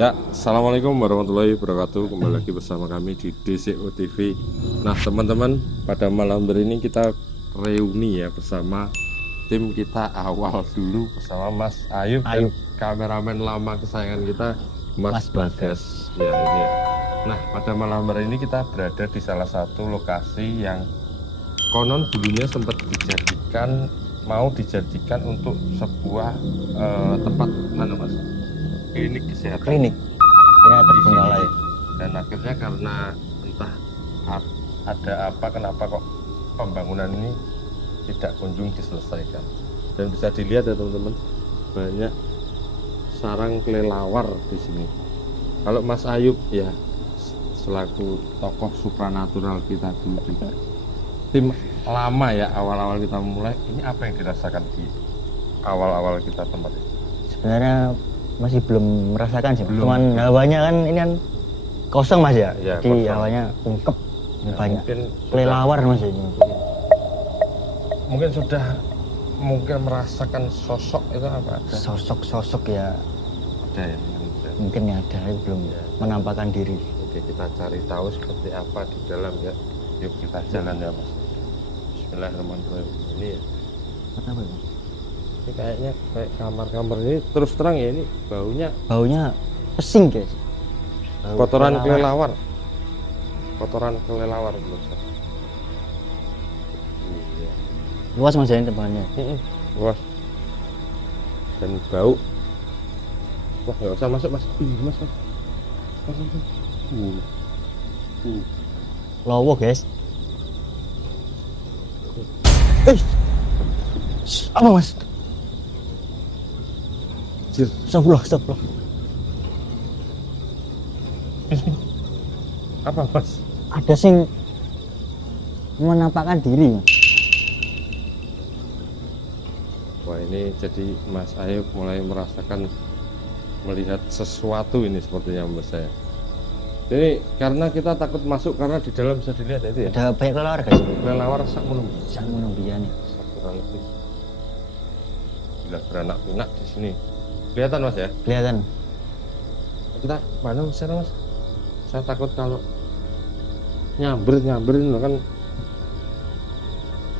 Ya, assalamualaikum warahmatullahi wabarakatuh. Kembali lagi bersama kami di DCO TV. Nah, teman-teman, pada malam hari ini kita reuni ya bersama tim kita awal dulu bersama Mas Ayub, dan kameramen lama kesayangan kita Mas Bagas. Ya, ini ya. Nah, pada malam hari ini kita berada di salah satu lokasi yang konon dulunya sempat mau dijadikan untuk sebuah tempat mana Mas? Klinik kesehatan. Ini terbengkalai. Dan akhirnya karena entah ada apa, kenapa kok pembangunan ini tidak kunjung diselesaikan. Dan bisa dilihat ya teman-teman, banyak sarang kelelawar di sini. Kalau Mas Ayub ya selaku tokoh supranatural kita dulu juga, tim lama ya awal-awal kita mulai, ini apa yang dirasakan di awal-awal kita tempat ini? Sebenarnya masih belum merasakan sih, Belum. cuman hawanya kan ini kan kosong Mas ya, Ya, di kosong. hawanya ungkep, Ya, banyak mungkin kelelawar Mas ini. sudah merasakan sosok itu apa? Sosok-sosok ya Ada ya, ada. mungkin ya ada, tapi belum Ya. menampakkan diri. Oke, kita cari tahu seperti apa di dalam ya. Yuk kita jalan ya Mas. Bismillahirrahmanirrahim. Ini ya, Apa itu? ini kayaknya kayak kamar-kamar ini terus terang ya, ini Baunya pesing guys. Bau kotoran kelelawar. Kotoran kelelawar Mas. Iya. Luas Mas ini tempatnya. Wah. Dan bau. Wah, nggak usah masuk Mas. Mas. Mas. Lowo guys. Apa Mas? Astagfirullah. Apa Mas? Ada sing menampakkan diri Mas. Wah, ini jadi Mas Ayub mulai melihat sesuatu ini sepertinya menurut saya. Jadi karena kita takut masuk karena di dalam bisa dilihat ya itu ya. Ada banyak kelelawar guys. Kelelawar sak menunggu. Jangan menunggu nih. Kurang lebih. Gila beranak pinak di sini. Kelihatan Mas ya? Kelihatan. Kita mana sana Mas? Saya takut kalau nyamberin kan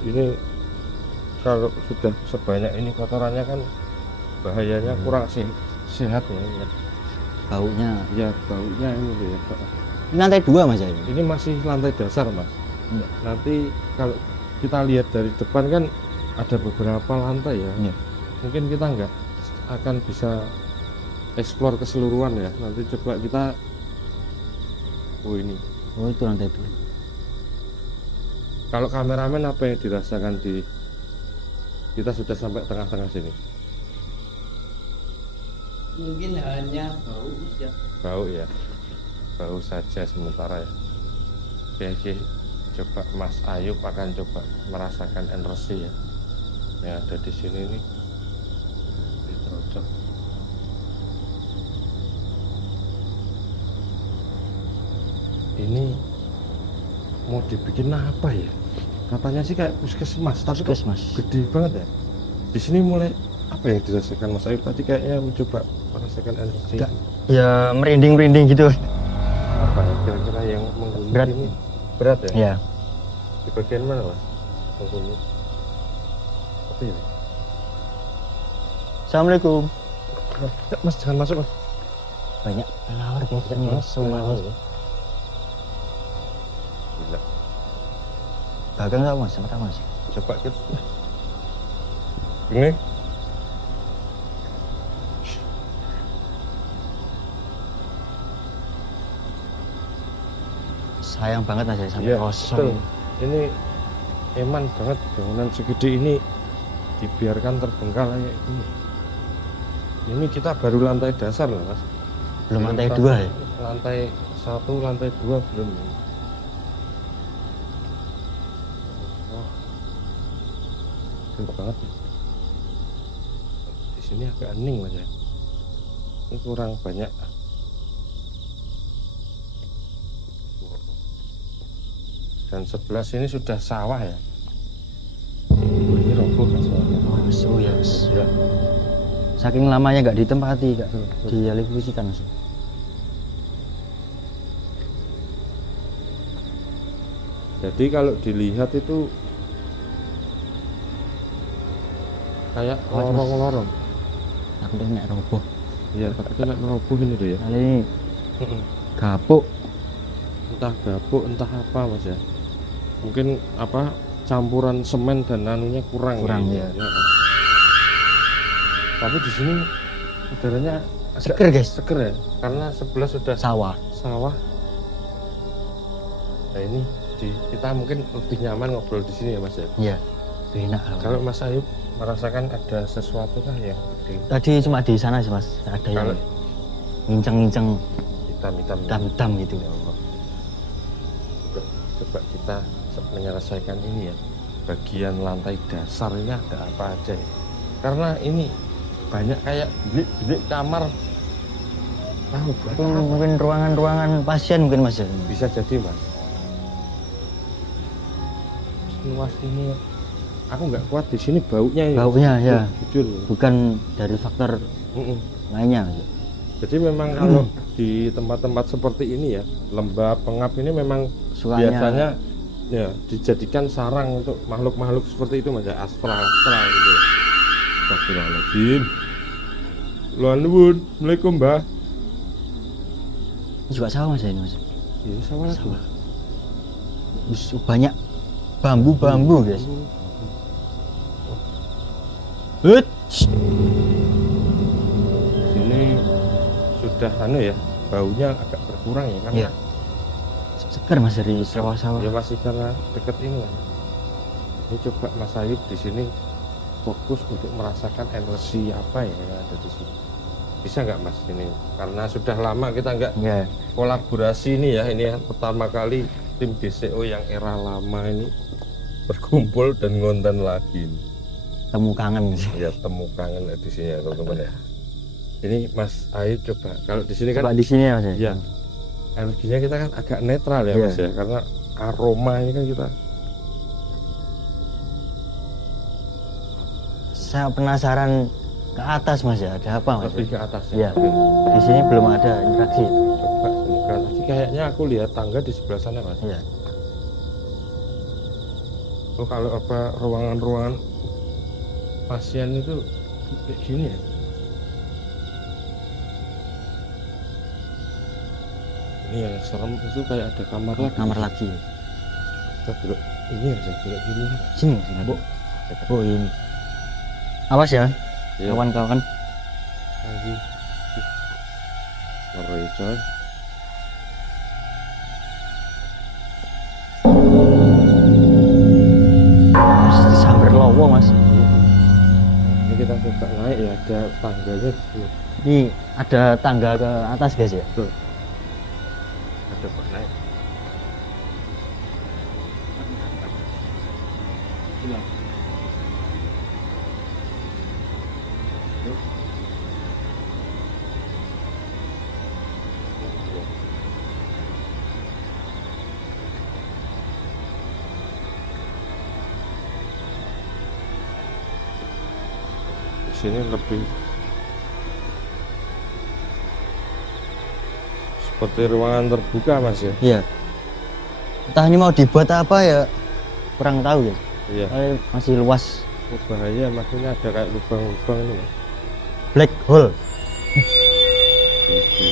ini kalau sudah sebanyak ini kotorannya kan bahayanya kurang sehat ya. Baunya. Ya baunya ini loh ya. Ini lantai 2 Mas ya ini. Ini masih lantai dasar Mas. Iya. Nanti kalau kita lihat dari depan kan ada beberapa lantai ya. Iya. Mungkin kita nggak akan bisa eksplor keseluruhan ya. Nanti coba kita ini. Oh itu lantai 2. Kalau kameramen apa yang dirasakan kita sudah sampai tengah-tengah sini? Mungkin hanya bau ya. Bau ya. Bau saja sementara ya. Oke. Coba Mas Ayub akan coba merasakan energi ya yang ada di sini nih. Dicocok. Ini mau dibikin apa ya? Katanya sih kayak puskesmas, tapi kok Puskesmas. gede banget ya. Di sini mulai apa yang dirasakan Mas Ayub tadi, kayaknya mencoba merasakan energi. Enggak. Ya merinding gitu. Apa ya kira-kira yang mengganggu Berat. ini? Berat ya? Ya. Di bagian mana Mas? Mengganggu. Apa ya? Assalamualaikum. Mas jangan masuk Mas. Banyak kelelawar guys. Ini semua Mas. Gila. Dagang enggak Mas? Sama Mas. Coba kita. Ini. Sayang banget Mas ya sampai Iya, kosong. betul. Ini eman banget bangunan segede ini dibiarkan terbengkalai kayak gini. Ini kita baru lantai dasar loh Mas. Belum lantai 2 ya. Lantai 1, lantai 2 belum. Wah, gede banget. Di sini agak hening Mas ya. Ini kurang banyak. Dan sebelah sini sudah sawah ya. Ini roboh Mas. Oh ya. Ya. Saking lamanya nggak ditempati, nggak dialih fungsikan Mas. Jadi kalau dilihat itu kayak lorong-lorong. Aku tuh nek roboh. Iya, tapi itu kayak roboh ini tuh ya. Kali ini gapuk. Entah gabuk, entah apa mas ya. Mungkin apa campuran semen dan anunya kurang. Kurang, ya. ya. Tapi di sini udaranya agak Seger guys, seger ya, karena sebelah sudah sawah. sawah. Nah ini kita mungkin lebih nyaman ngobrol di sini ya mas ya. Iya, enak. Kalau Mas Ayub merasakan ada sesuatu kah yang Tadi cuma di sana sih mas, ada yang Kalau- nginceng-nginceng hitam-hitam? hitam-hitam gitu. Ya Allah. Coba kita menyelesaikan ini ya. Bagian lantai dasar ini ada apa aja ya? Karena ini banyak kayak bilik-bilik kamar. Tahu buat Itu apa? mungkin ruangan-ruangan pasien mungkin mas. Bisa jadi mas. Luas ini, aku nggak kuat di sini baunya ini. Baunya ya, Jujur. bukan dari faktor Mm-mm. lainnya mas. Jadi memang kalau di tempat-tempat seperti ini ya, lembah pengap ini memang Sukanya biasanya ya dijadikan sarang untuk makhluk-makhluk seperti itu mas ya, astral gitu. Astagfirullahaladzim. Luan nuwun, Assalamualaikum mbah. juga sawah mas ini mas. Iya sama lagi. Sawah. Banyak bambu-bambu guys. Hut. Sini sudah ya, baunya agak berkurang ya karena Iya. Seger mas dari sawah-sawah. ya masih karena deket ini kan. Ini coba Mas Ayub di sini fokus untuk merasakan energi apa ya yang ada di sini. Bisa nggak Mas ini? Karena sudah lama kita nggak Ya, kolaborasi ini ya, ini ya pertama kali tim DCO yang era lama ini berkumpul dan ngonten lagi. temu kangen sih. Ya temu kangen di sini ya teman-teman ya. Ini Mas Ayub coba kalau di sini kan Coba di sini ya mas ya. ya energinya kita kan agak netral ya Iya. Mas ya, karena aroma ini kan kita Saya penasaran ke atas mas ya, ada apa mas? lebih ke atas Iya. ya. Oke. Di sini belum ada interaksi. Coba semoga tadi kayaknya aku lihat tangga di sebelah sana Mas. Iya. Oh kalau apa ruangan-ruangan pasien itu kayak gini ya. Ini yang serem itu kayak ada kamar lagi. Kamar lagi. Kita belok ini aja belok gini. Sini. sini. Bu. Oh ini. Awas ya, Ya. kawan-kawan. Lagi. Ngeri coy. Mas disamber lowo mas. Ini kita coba naik ya, ada tangganya tuh. Ini ada tangga ke atas guys ya. Ada kok naik. Di sini lebih seperti ruangan terbuka mas ya. Iya. Entah ini mau dibuat apa ya, kurang tahu guys. Iya. Masih luas. Oh, bahaya maksudnya ada kayak lubang-lubang ini mas. Black hole. Gitu.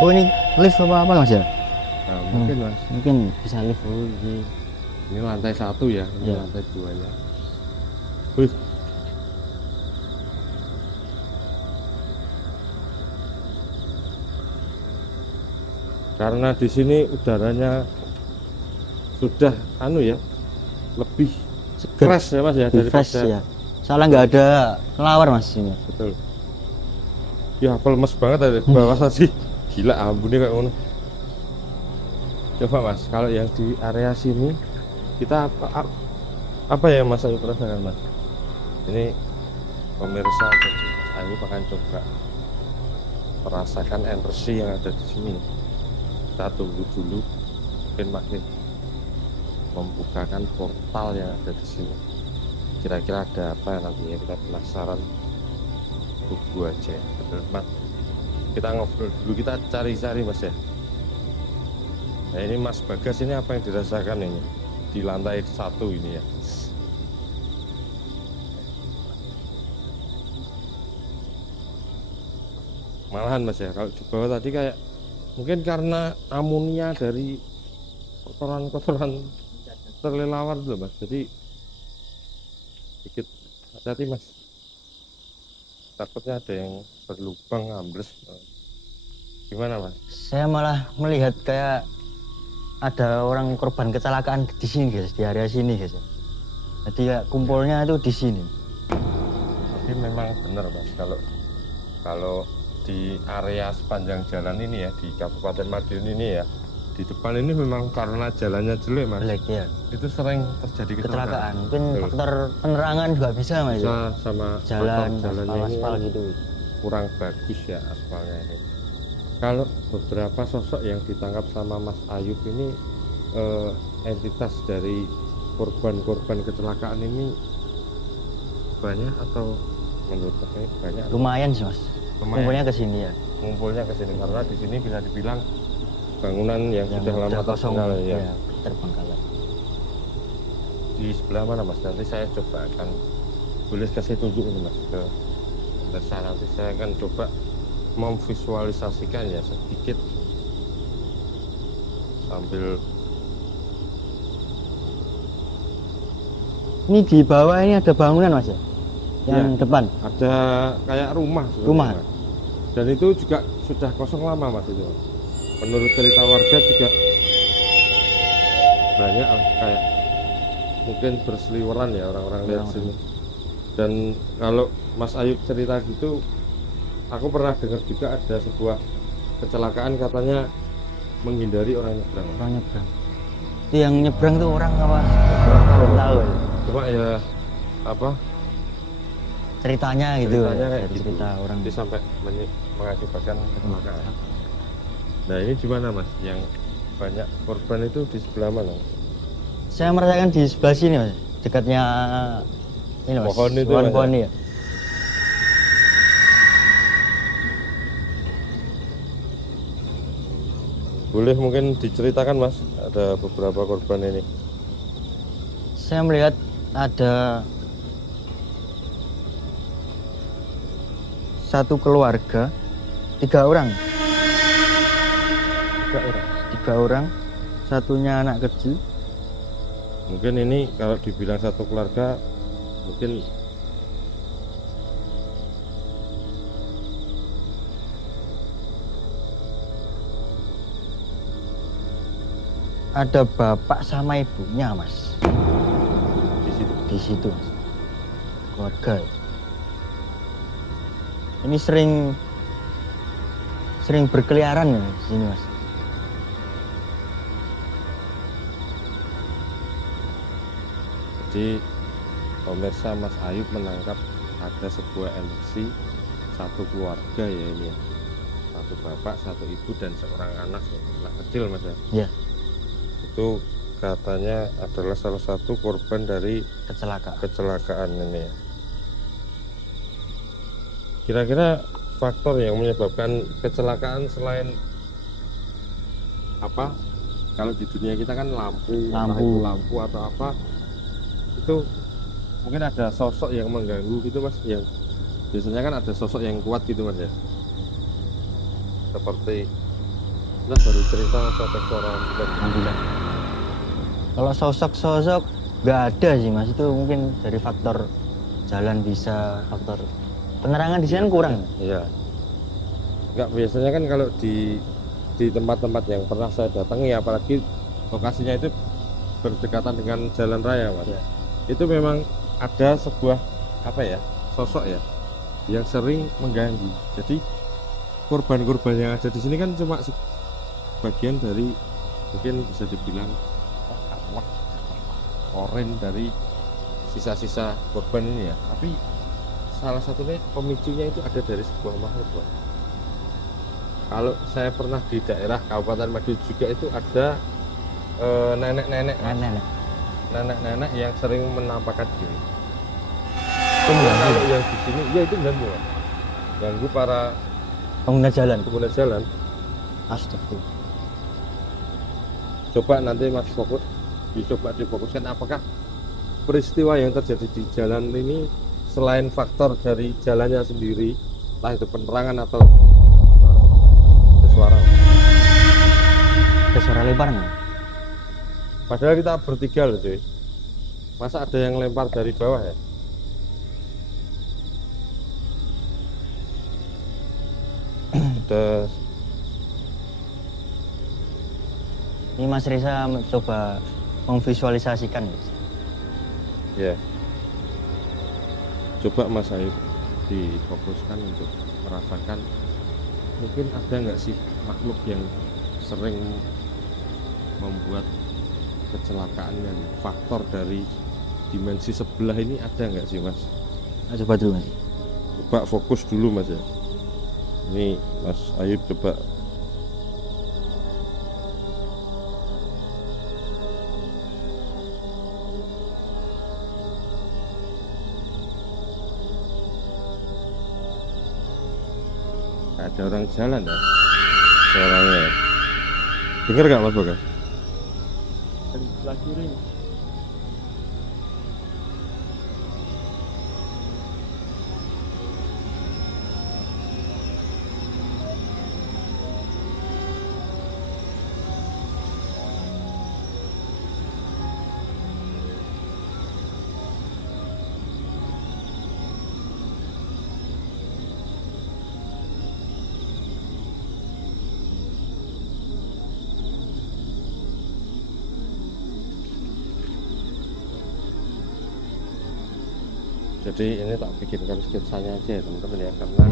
Oh ini lift apa mas ya? Nah, mungkin mas. Mungkin bisa lift. Oh, ini lantai 1 ya, ini Iya. lantai 2 nya. Wih. Karena di sini udaranya sudah lebih Seger. fresh ya mas ya Lebih fresh daripada ya. Soalnya nggak ada kelawar mas ini. betul. Ya pelmes banget dari bawah tadi. Gila ampun kayak ngono. Coba mas, kalau yang di area sini kita apa ya mas Ayu perasakan mas? Ini pemirsa jadi Mas Ayu akan coba merasakan energi yang ada di sini. Kita tunggu dulu, mungkin makin membukakan portal yang ada di sini. Kira-kira ada apa nantinya, kita penasaran. Tunggu aja, betul mas. Kita ngobrol dulu, kita cari-cari mas ya. Nah ini Mas Bagas, ini apa yang dirasakan ini di lantai 1 ini ya? Malahan Mas ya, kalau di bawah tadi kayak mungkin karena amonia dari kotoran-kotoran terlelawar dulu Mas, jadi sedikit hati-hati Mas, takutnya ada yang berlubang ambles. Gimana Mas? Saya malah melihat kayak ada orang korban kecelakaan di sini guys, di area sini guys. Jadi ya kumpulnya itu di sini. Tapi memang benar Mas, kalau di area sepanjang jalan ini ya, di Kabupaten Madiun ini ya, di depan ini memang karena jalannya jelek Mas, Jelek ya. itu sering terjadi Kecelakaan. Mungkin Betul. faktor penerangan juga bisa Mas. Bisa sama Jalan, jalannya ini aspal gitu. kurang bagus ya aspalnya ini. Kalau beberapa sosok yang ditangkap sama Mas Ayub ini entitas dari korban-korban kecelakaan ini banyak atau menurut saya banyak? Lumayan sih Mas. Kumpulnya ke sini ya. Ngumpulnya ke sini karena di sini bisa dibilang bangunan yang sudah lama kosong tertinggal ya. ya, terbengkalai. Di sebelah mana Mas? Nanti saya coba akan boleh kasih tunjuk ini Mas ke desa, nanti saya akan coba memvisualisasikan ya sedikit sambil. Ini di bawah ini ada bangunan Mas ya? Yang Ya, depan. ada kayak rumah sebenarnya, Rumah. Mas. Dan itu juga sudah kosong lama Mas itu. Menurut cerita warga juga banyak kayak mungkin berseliweran ya orang-orang lihat sini. Dan kalau Mas Ayub cerita gitu, aku pernah dengar juga ada sebuah kecelakaan katanya menghindari orang nyebrang. Orang nyebrang. Itu yang nyebrang tuh orang apa? Belum tahu. Ya. Cuma ya apa Ceritanya gitu. ceritanya kayak Dari gitu. cerita orang. Jadi sampai mengakibatkan kecelakaan. Nah ini gimana Mas? Yang banyak korban itu di sebelah mana? Saya merasakan di sebelah sini Mas, dekatnya ini Mas. Pohon itu, Mas, Pohon ya. Boleh mungkin diceritakan Mas, ada beberapa korban ini. Saya melihat ada satu keluarga, 3 orang. 3 orang. 3 orang, satunya anak kecil. Mungkin ini kalau dibilang satu keluarga mungkin Ada bapak sama ibunya Mas. di situ. Di situ Mas. Keluarga. Ini sering berkeliaran ya di sini Mas. Jadi pemirsa, Mas Ayub menangkap ada sebuah entity satu keluarga ya ini ya. Satu bapak, satu ibu dan seorang anak kecil Mas ya. Ya, Itu katanya adalah salah satu korban dari kecelakaan ini ya. Kira-kira faktor yang menyebabkan kecelakaan selain apa? Kalau di dunia kita kan lampu, entah itu lampu atau apa, itu mungkin ada sosok yang mengganggu gitu Mas, yang biasanya kan ada sosok yang kuat gitu Mas ya. Seperti kita baru cerita sampai suara dan kalau sosok nggak ada sih Mas, itu mungkin dari faktor jalan, bisa faktor penerangan di sini kan kurang. Iya. Enggak, biasanya kan kalau di tempat-tempat yang pernah saya datangi, apalagi lokasinya itu berdekatan dengan jalan raya Mas. Ya. Itu memang ada sebuah apa ya, sosok ya yang sering mengganggu. Jadi korban-korban yang ada di sini kan cuma bagian dari mungkin bisa dibilang arwah oren dari sisa-sisa korban ini ya. Tapi salah satunya pemicunya itu ada dari sebuah makhluk Pak. Kalau saya pernah di daerah Kabupaten Madiun juga itu ada nenek-nenek yang sering menampakkan diri. Kalau yang di sini ya itu ganggu para Pengguna jalan. pengguna jalan. Astagfirullah. Coba nanti Mas fokus, dicoba difokuskan apakah peristiwa yang terjadi di jalan ini selain faktor dari jalannya sendiri, entah itu penerangan atau suara. Ada suara lemparan nggak? Padahal kita bertiga loh cuy. Masa ada yang lempar dari bawah ya? Udah. Ini Mas Reza mencoba memvisualisasikan, Mas. Ya. Coba Mas Ayub difokuskan untuk merasakan mungkin ada nggak sih makhluk yang sering membuat kecelakaan dan faktor dari dimensi sebelah ini ada nggak sih Mas? Nah, coba dulu Mas. Coba fokus dulu Mas ya. Ini Mas Ayub coba. Ada orang jalan ya suaranya ya. Dengar nggak Mas Boga? Dari sebelah kiri. Jadi ini tak bikinkan sketsanya aja ya teman-teman ya, karena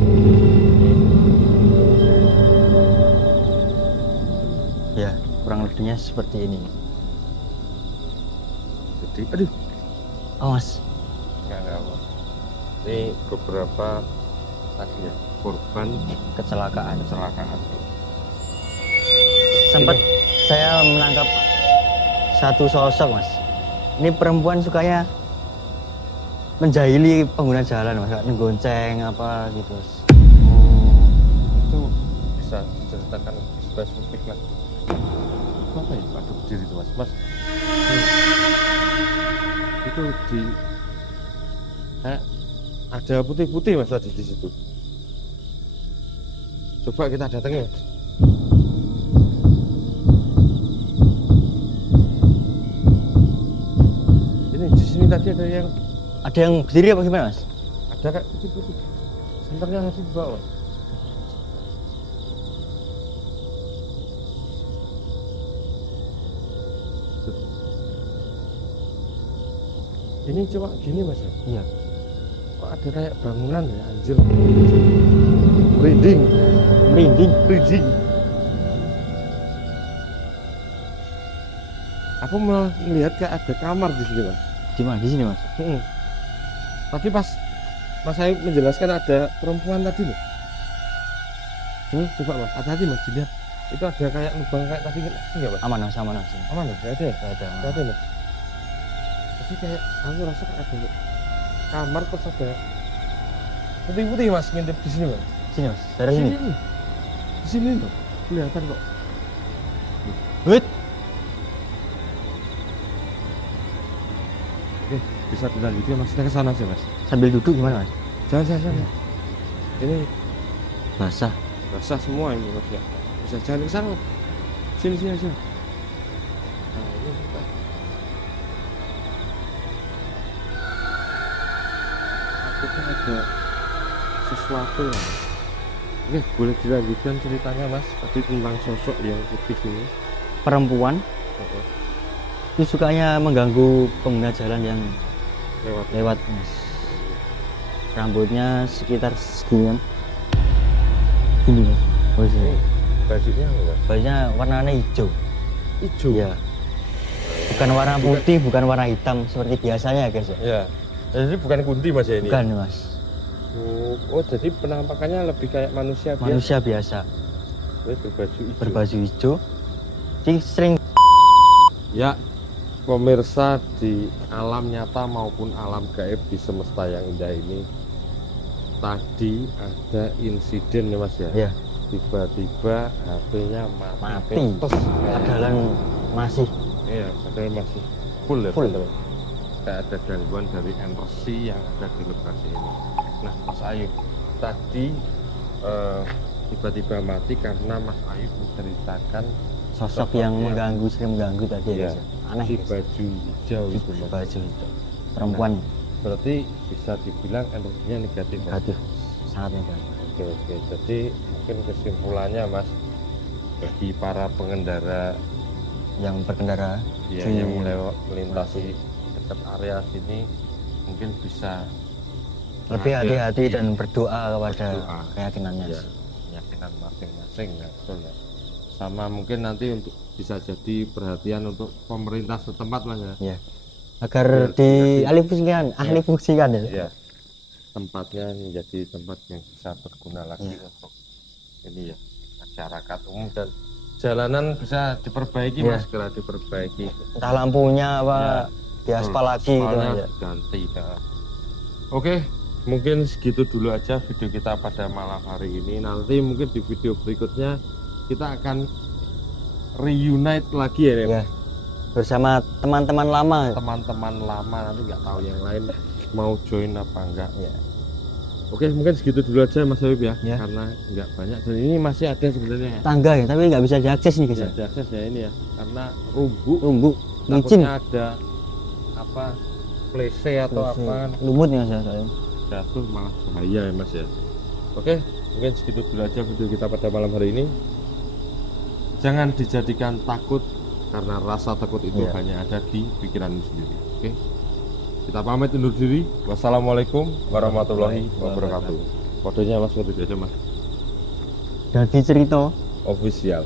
Ya, kurang lebihnya seperti ini. jadi aduh Oh Mas, nggak apa. Ini beberapa tadi ya korban kecelakaan. kecelakaan. Sempat saya menangkap satu sosok Mas. Ini perempuan sukanya menjahili pengguna jalan Mas, kayak ngegonceng apa gitu. Itu bisa diceritakan lebih spesifik lah. Apa ya Pak berdiri itu Mas? Mas itu di kayak ada putih-putih Mas tadi di situ. Coba kita datangin Mas. Ini di sini tadi ada yang berdiri apa gimana Mas? ada kayak putih-putih. Senternya masih di bawah. Ini cuma gini Mas ya. Iya. Kok ada kayak bangunan ya anjir. Merinding. Merinding. Aku malah melihat kayak ada kamar di sini Mas. Di mana? Di sini Mas. Tadi pas Mas saya menjelaskan ada perempuan tadi loh. Coba Mas, hati-hati Mas, dilihat. Itu ada kayak lubang kayak tadi enggak Mas? Aman Mas, aman Mas. Aman ya? Enggak ada ya? Nggak ada. Enggak ada Mas. Tapi kayak aku rasa kayak ada kamar terus ada putih-putih Mas ngintip di sini Mas. Sini Mas, daerah sini. nih. Di sini loh. Kelihatan kok. Wait. Oke, bisa dilanjutin Mas. Kita ke sana aja Mas. Sambil duduk gimana Mas? Jangan. Ini Basah. basah semua ini Mas ya. Bisa jalan ke sana. Sini aja. Nah, ini kita. Takutnya ada sesuatu ya. Oke, boleh dilanjutkan ceritanya Mas. Tadi tentang sosok yang putih ini. Perempuan itu sukanya mengganggu pengguna jalan yang lewat Mas. Rambutnya sekitar seginian. Ini Mas. Oh, Ini sini. bajunya enggak? Bajunya warnanya hijau. Hijau. Iya. Bukan warna putih, bukan warna hitam seperti biasanya guys ya. Ya. Jadi bukan kunti Mas ya ini. Bukan Mas. Oh, jadi penampakannya lebih kayak manusia biasa. Manusia biasa. Tapi berbaju hijau. Berbaju hijau. Jadi sering Ya, pemirsa di alam nyata maupun alam gaib di semesta yang indah ini, tadi ada insiden ya Mas ya. ya Tiba-tiba HP-nya mati. mati. Terus Padahal masih Iya, padahal masih full ya. full. teman-teman. Tidak ada gangguan dari energi yang ada di lokasi ini. Nah, Mas Ayu, tadi tiba-tiba mati karena Mas Ayu menceritakan Sosok yang mengganggu, sering mengganggu tadi Iya. ya. Guys, ya. Aneh si guys. baju hijau itu, Mas. Baju itu. Perempuan Berarti bisa dibilang energinya negatif, Mas. negatif, sangat negatif. Oke, jadi mungkin kesimpulannya, Mas, bagi para pengendara Yang berkendara ya, di- yang melintasi dekat area sini mungkin bisa lebih hati-hati Iya. dan berdoa kepada Berdoa. keyakinannya. ya, keyakinan masing-masing ya, betul ya. Sama mungkin nanti untuk bisa jadi perhatian untuk pemerintah setempat, Mas ya. Ya. Agar dialihfungsikan, ahli-fungsikan ya. Ya, tempatnya menjadi tempat yang bisa berguna lagi Iya. untuk ini ya, masyarakat umum, dan jalanan bisa diperbaiki, Iya. Mas, segera diperbaiki. Entah lampunya apa diaspal lagi gitu Aspalnya aja. diganti ya. Oke, mungkin segitu dulu aja video kita pada malam hari ini. Nanti mungkin di video berikutnya kita akan reunite lagi ya, Ya. Bersama teman-teman lama. teman-teman lama. Nanti nggak tahu yang lain mau join apa enggak. Ya. Oke, mungkin segitu dulu aja, Mas Habib ya, Ya. karena nggak banyak. Dan ini masih ada sebenarnya. Tangga ya, tapi nggak bisa diakses nih guys. Bisa Ya. diakses ya ini ya, karena rumbuk. Lumbu, licin, Takutnya ada apa, plese atau apa lumut ya soalnya. jatuh malah bahaya ya, Mas ya. Oke, mungkin segitu dulu aja video kita pada malam hari ini. Jangan dijadikan takut, karena rasa takut itu Iya. hanya ada di pikiranmu sendiri. Oke, kita pamit undur diri. Wassalamualaikum warahmatullahi wabarakatuh. Kodenya Mas seperti biasa, Mas. Jadi cerita Official.